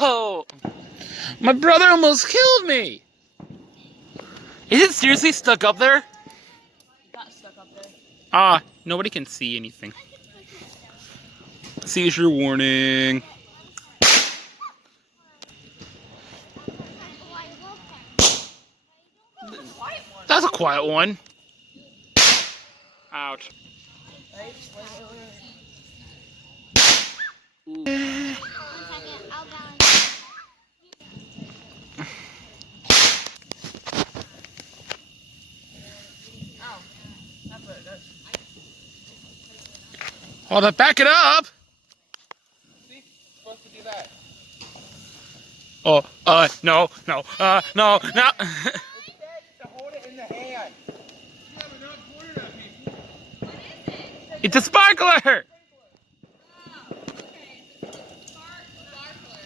No! My brother almost killed me! Is it seriously stuck up there? Got stuck up there. Ah, nobody can see anything. Seizure warning. That's a quiet one. Ouch. Ooh. Hold up, back it up! See? You're supposed to do that. Oh, no. It said to hold it in the hand. Yeah, but not pointed at people. What is it? It's a sparkler! Oh, okay.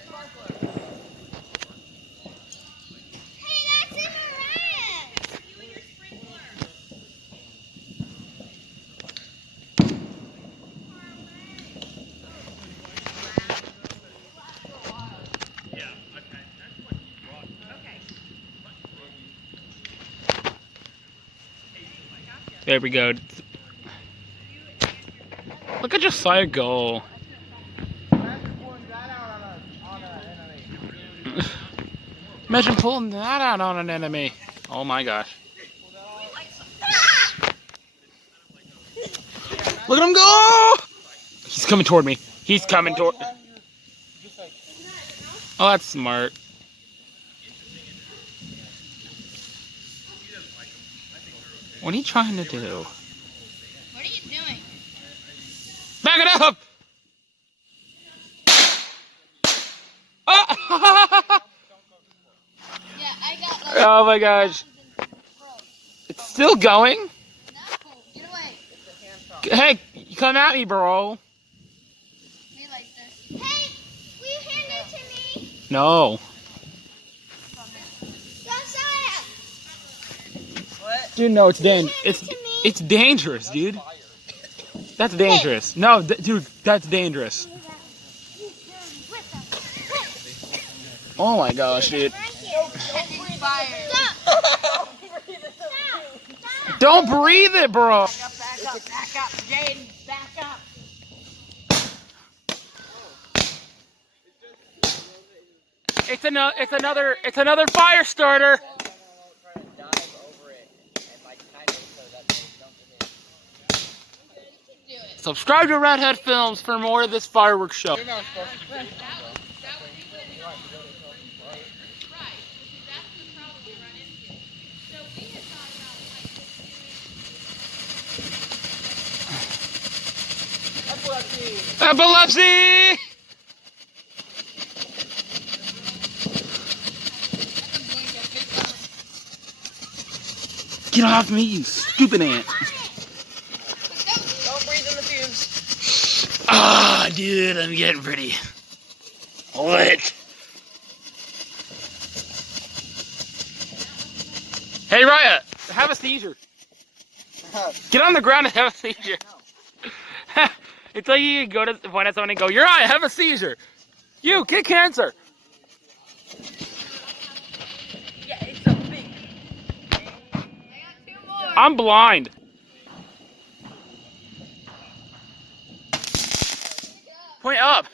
Sparkler. Hey, that's in Mariah. You and your sprinkler. There we go. Look at Josiah go. Imagine pulling that out on an enemy. Imagine pulling that out on an enemy. Oh my gosh. Look at him go! He's coming toward me. He's coming toward. Oh, that's smart. What are you trying to do? What are you doing? Back it up! Oh, Yeah, I got like. oh my gosh. It's still going? No, get away. Hey, you come at me, bro. Me like this. Hey, will you hand it to me? No. Josiah. What? Dude, no, it's Hand it's it to me. it's dangerous, dude. That's dangerous. No, dude, that's dangerous. Oh my gosh, dude. Catching fire. Stop. Don't breathe it, bro. Back up. Jaden, back up. It's another fire starter. Subscribe to Redhead Films for more of this fireworks show. You're not supposed to do Epilepsy! Get off me, you stupid ant. Don't breathe in the fumes. Ah, dude, I'm getting pretty lit. Hey, Raya, have a seizure. Get on the ground and have a seizure. It's like you go to point at someone and go, "You're right, have a seizure. You get cancer." Yeah, it's a big. I got 2 more. I'm blind. Point up.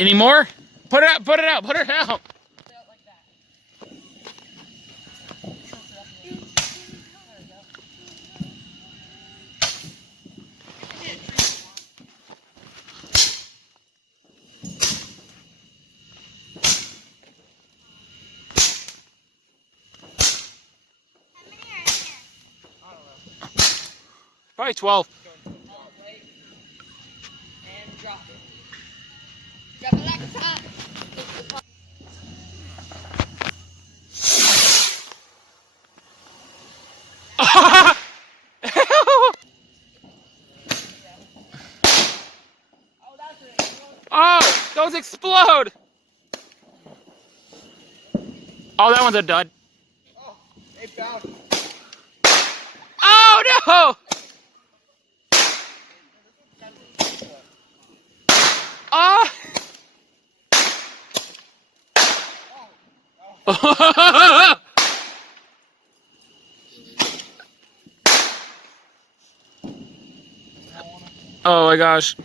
Any more? Put it out, put it out, put it out. Probably 12. And drop it. Drop it like a top. Oh, those explode. Oh, that one's a dud. Oh, it bounced. Oh, no. Oh. Oh my gosh.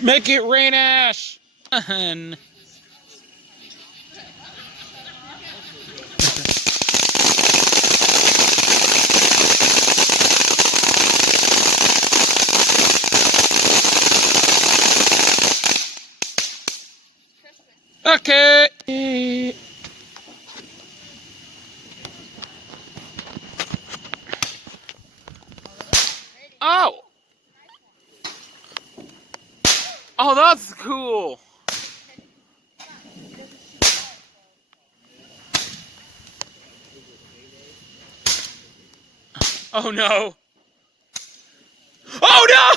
Make it rain, Ash. Okay. Oh. Oh, that's cool. Oh no. Oh no!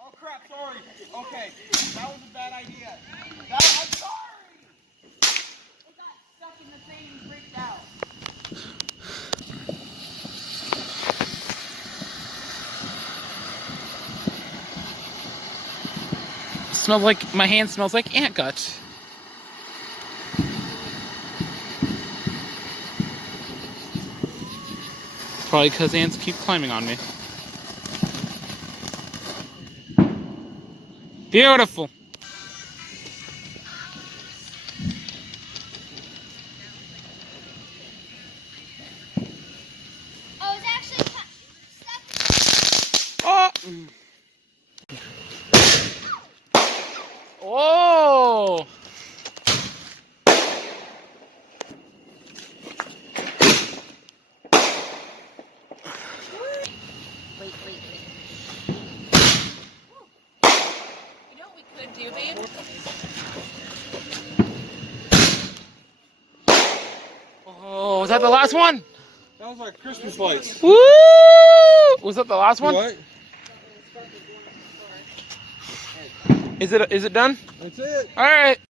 Oh crap, sorry. Okay, that was a bad idea. I'm sorry! It got stuck in the thing and freaked out. Smells like, my hand smells like ant gut. Probably because ants keep climbing on me. Beautiful. Oh, it's actually stuck. Oh. Oh. Wait. You know what we could do, babe? Oh, was that the last one? That was like Christmas lights. Woo! Was that the last one? What? Is it done? That's it. All right.